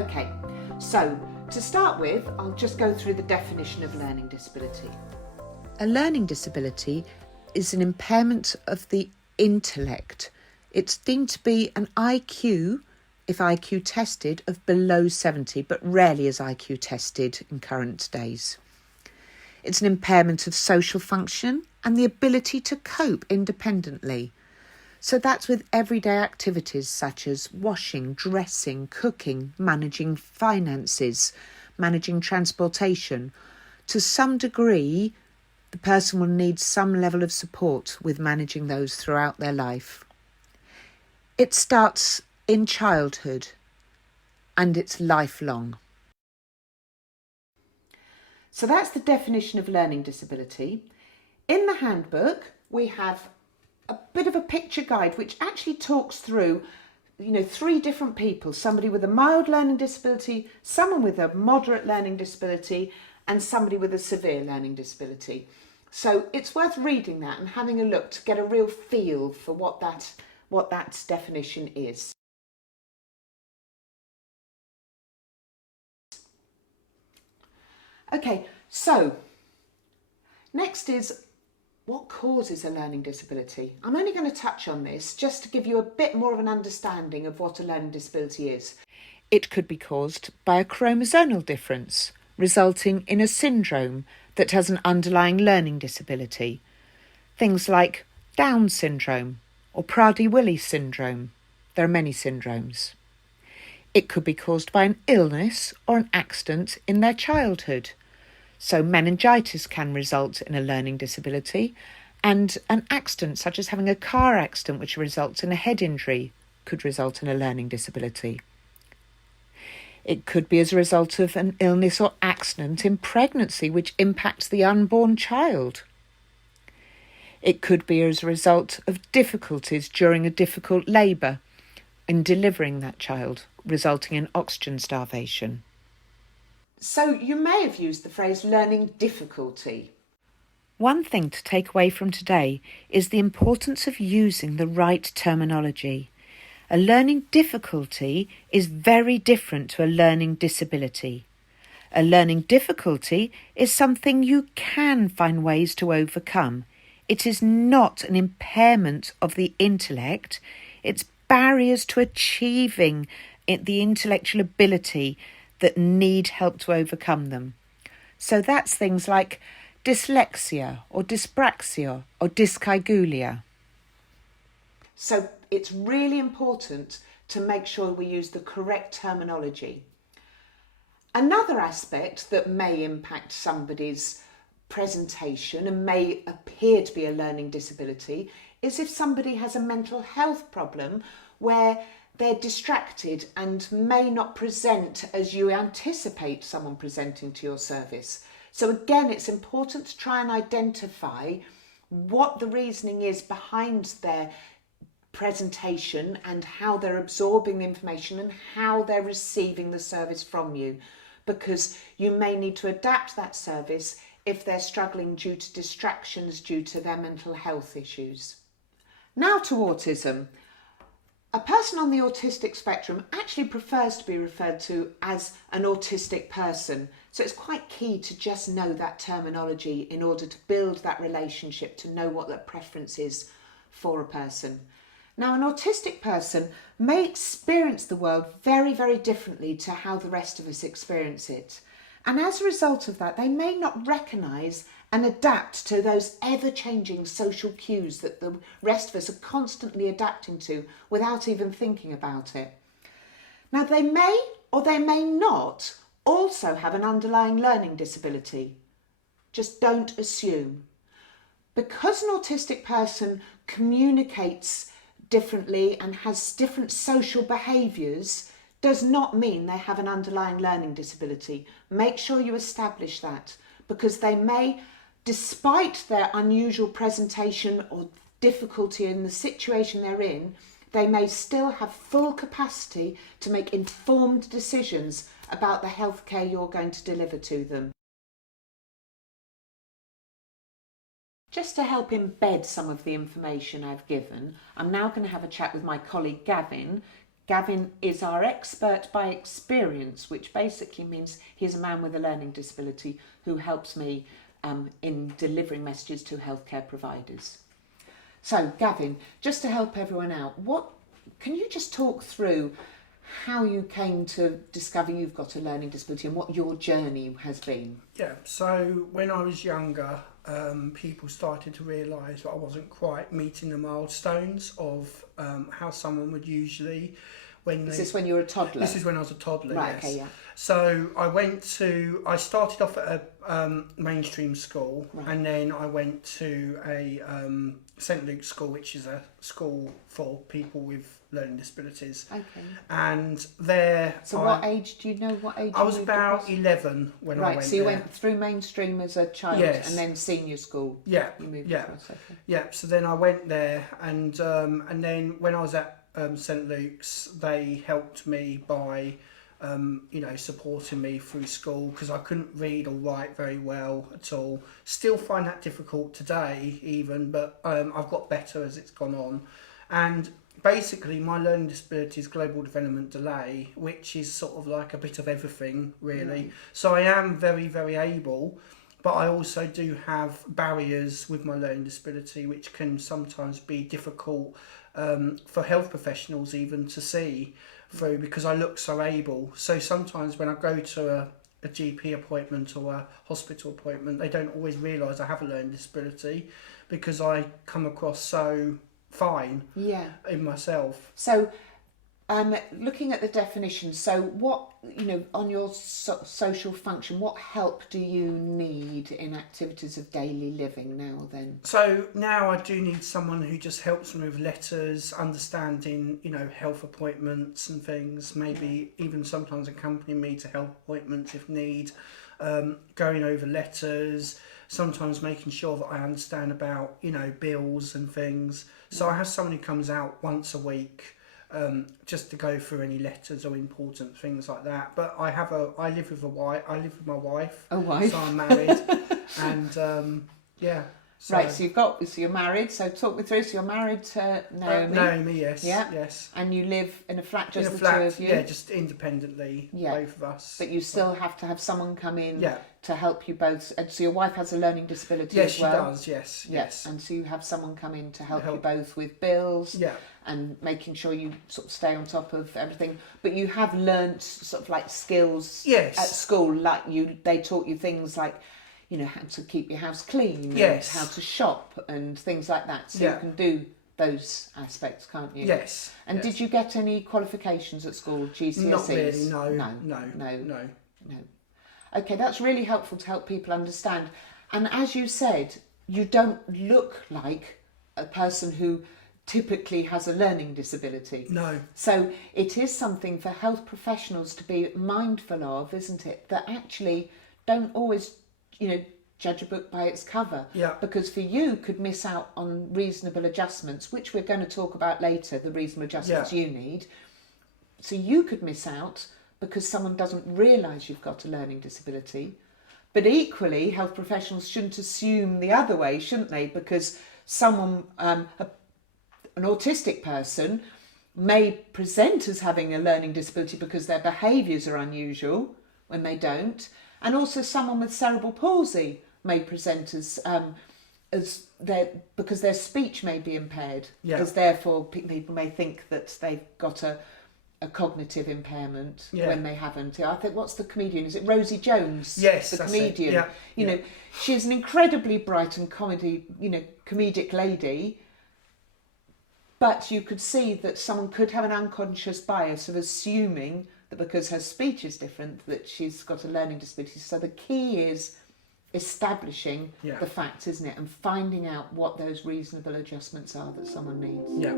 Okay, so to start with, I'll just go through the definition of learning disability. A learning disability is an impairment of the intellect. It's deemed to be an IQ, if IQ tested, of below 70, but rarely is IQ tested in current days. It's an impairment of social function and the ability to cope independently. So that's with everyday activities such as washing, dressing, cooking, managing finances, managing transportation. To some degree, the person will need some level of support with managing those throughout their life. It starts in childhood and it's lifelong. So that's the definition of learning disability. In the handbook, we have a bit of a picture guide which actually talks through, three different people: somebody with a mild learning disability, someone with a moderate learning disability, and somebody with a severe learning disability. So it's worth reading that and having a look to get a real feel for what that definition is. Okay, so next is what causes a learning disability. I'm only going to touch on this just to give you a bit more of an understanding of what a learning disability is. It could be caused by a chromosomal difference, resulting in a syndrome that has an underlying learning disability. Things like Down syndrome or Prader-Willi syndrome. There are many syndromes. It could be caused by an illness or an accident in their childhood. So meningitis can result in a learning disability, and an accident such as having a car accident which results in a head injury could result in a learning disability. It could be as a result of an illness or accident in pregnancy which impacts the unborn child. It could be as a result of difficulties during a difficult labour in delivering that child, resulting in oxygen starvation. So you may have used the phrase learning difficulty. One thing to take away from today is the importance of using the right terminology. A learning difficulty is very different to a learning disability. A learning difficulty is something you can find ways to overcome. It is not an impairment of the intellect. It's barriers to achieving the intellectual ability that need help to overcome them. So that's things like dyslexia or dyspraxia or dyscalculia. So it's really important to make sure we use the correct terminology. Another aspect that may impact somebody's presentation and may appear to be a learning disability is if somebody has a mental health problem where they're distracted and may not present as you anticipate someone presenting to your service. So again, it's important to try and identify what the reasoning is behind their presentation and how they're absorbing the information and how they're receiving the service from you, because you may need to adapt that service if they're struggling due to distractions due to their mental health issues. Now to autism. A person on the autistic spectrum actually prefers to be referred to as an autistic person. So it's quite key to just know that terminology in order to build that relationship, to know what that preference is for a person. Now, an autistic person may experience the world very, very differently to how the rest of us experience it. And as a result of that, they may not recognise and adapt to those ever-changing social cues that the rest of us are constantly adapting to without even thinking about it. Now, they may or they may not also have an underlying learning disability. Just don't assume. Because an autistic person communicates differently and has different social behaviours does not mean they have an underlying learning disability. Make sure you establish that, because they may, despite their unusual presentation or difficulty in the situation they're in, they may still have full capacity to make informed decisions about the healthcare you're going to deliver to them. Just to help embed some of the information I've given, I'm now going to have a chat with my colleague Gavin. Gavin is our expert by experience, which basically means he's a man with a learning disability who helps me in delivering messages to healthcare providers. So, Gavin, just to help everyone out, can you just talk through how you came to discover you've got a learning disability and what your journey has been? Yeah, so when I was younger, people started to realise that I wasn't quite meeting the milestones of how someone would usually... Is this when you were a toddler? This is when I was a toddler, right, yes. Okay, yeah. So I started off at a mainstream school, right. And then I went to a St Luke's school, which is a school for people with learning disabilities. Okay. And there... So what age, do you know what age I was about 11 when I went there. Right, so you went through mainstream as a child, yes. And then senior school. Yeah, you moved yeah. across, okay. Yeah, so then I went there, and then when I was at St Luke's, they helped me by supporting me through school, because I couldn't read or write very well at all. Still find that difficult today even, but I've got better as it's gone on. And basically my learning disability is global development delay, which is sort of like a bit of everything really. Right. So I am very, very able, but I also do have barriers with my learning disability which can sometimes be difficult for health professionals even to see through, because I look so able. So sometimes when I go to a GP appointment or a hospital appointment, they don't always realise I have a learning disability because I come across so fine in myself. So looking at the definition, so what, on your social function, what help do you need in activities of daily living now then? So now I do need someone who just helps me with letters, understanding, health appointments and things, maybe even sometimes accompany me to health appointments if need, going over letters, sometimes making sure that I understand about, bills and things. So I have someone who comes out once a week, just to go through any letters or important things like that. But I live with my wife. A wife. So I'm married, and yeah. So, right, so you're married. So talk me through. So you're married to Naomi. Naomi, yes. Yeah. Yes. And you live in a flat, just in a the flat, two of you. Yeah, just independently, both of us. But you still have to have someone come in. Yeah. To help you both. And so your wife has a learning disability yes, as well. Yes, she does. Yes. And so you have someone come in to help you both with bills. Yeah. And making sure you sort of stay on top of everything. But you have learnt sort of like skills at school, like they taught you things like, how to keep your house clean, and how to shop and things like that. So you can do those aspects, can't you? Yes. And did you get any qualifications at school, GCSEs? Not really, no. Okay, that's really helpful to help people understand. And as you said, you don't look like a person who typically has a learning disability. No. So it is something for health professionals to be mindful of, isn't it? That actually don't always, judge a book by its cover. Yeah. Because for you could miss out on reasonable adjustments, which we're going to talk about later, the reasonable adjustments you need. So you could miss out because someone doesn't realise you've got a learning disability. But equally, health professionals shouldn't assume the other way, shouldn't they? Because someone, an autistic person, may present as having a learning disability because their behaviours are unusual when they don't. And also someone with cerebral palsy may present because their speech may be impaired. As therefore people may think that they've got a cognitive impairment when they haven't. I think, what's the comedian? Is it Rosie Jones? Yes, the that's comedian. it. You know, she's an incredibly bright and comedic lady. But you could see that someone could have an unconscious bias of assuming that because her speech is different, that she's got a learning disability. So the key is establishing the facts, isn't it? And finding out what those reasonable adjustments are that someone needs. Yeah.